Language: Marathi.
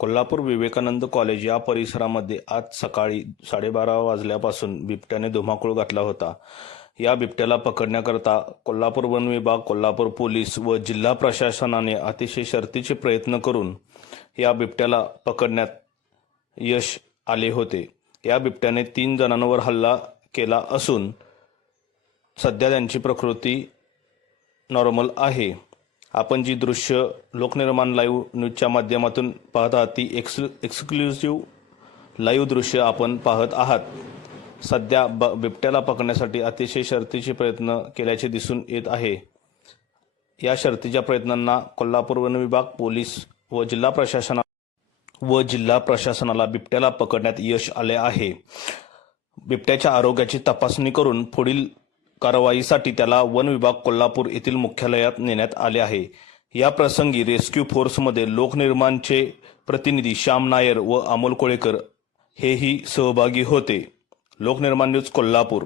कोल्हापूर विवेकानंद कॉलेज या परिसरामध्ये आज सकाळी साडेबारा वाजल्यापासून बिबट्याने धुमाकूळ घातला होता. या बिबट्याला पकडण्याकरता कोल्हापूर वन विभाग कोल्हापूर पोलीस व जिल्हा प्रशासनाने अतिशय शर्तीचे प्रयत्न करून या बिबट्याला पकडण्यात यश आले होते. या बिबट्याने तीन जणांवर हल्ला केला असून सध्या त्यांची प्रकृती नॉर्मल आहे. आपण जी दृश्य लोकनिर्माण लाईव्ह न्यूजच्या माध्यमातून पाहत आहात ती एक्स एक्सक्लुझिव्ह लाईव्ह दृश्य आपण पाहत आहात. सध्या ब बिबट्याला पकडण्यासाठी अतिशय शर्तीचे प्रयत्न केल्याचे दिसून येत आहे. या शर्तीच्या प्रयत्नांना कोल्हापूर वन विभाग पोलीस व जिल्हा प्रशासना व जिल्हा प्रशासनाला बिबट्याला पकडण्यात यश आले आहे. बिबट्याच्या आरोग्याची तपासणी करून पुढील कारवाईसाठी त्याला वन विभाग कोल्हापूर येथील मुख्यालयात नेण्यात आले आहे. या प्रसंगी रेस्क्यू फोर्समध्ये लोकनिर्माणचे प्रतिनिधी श्याम नायर व अमोल कोळेकर हेही सहभागी होते. लोकनिर्माण न्यूज कोल्हापूर.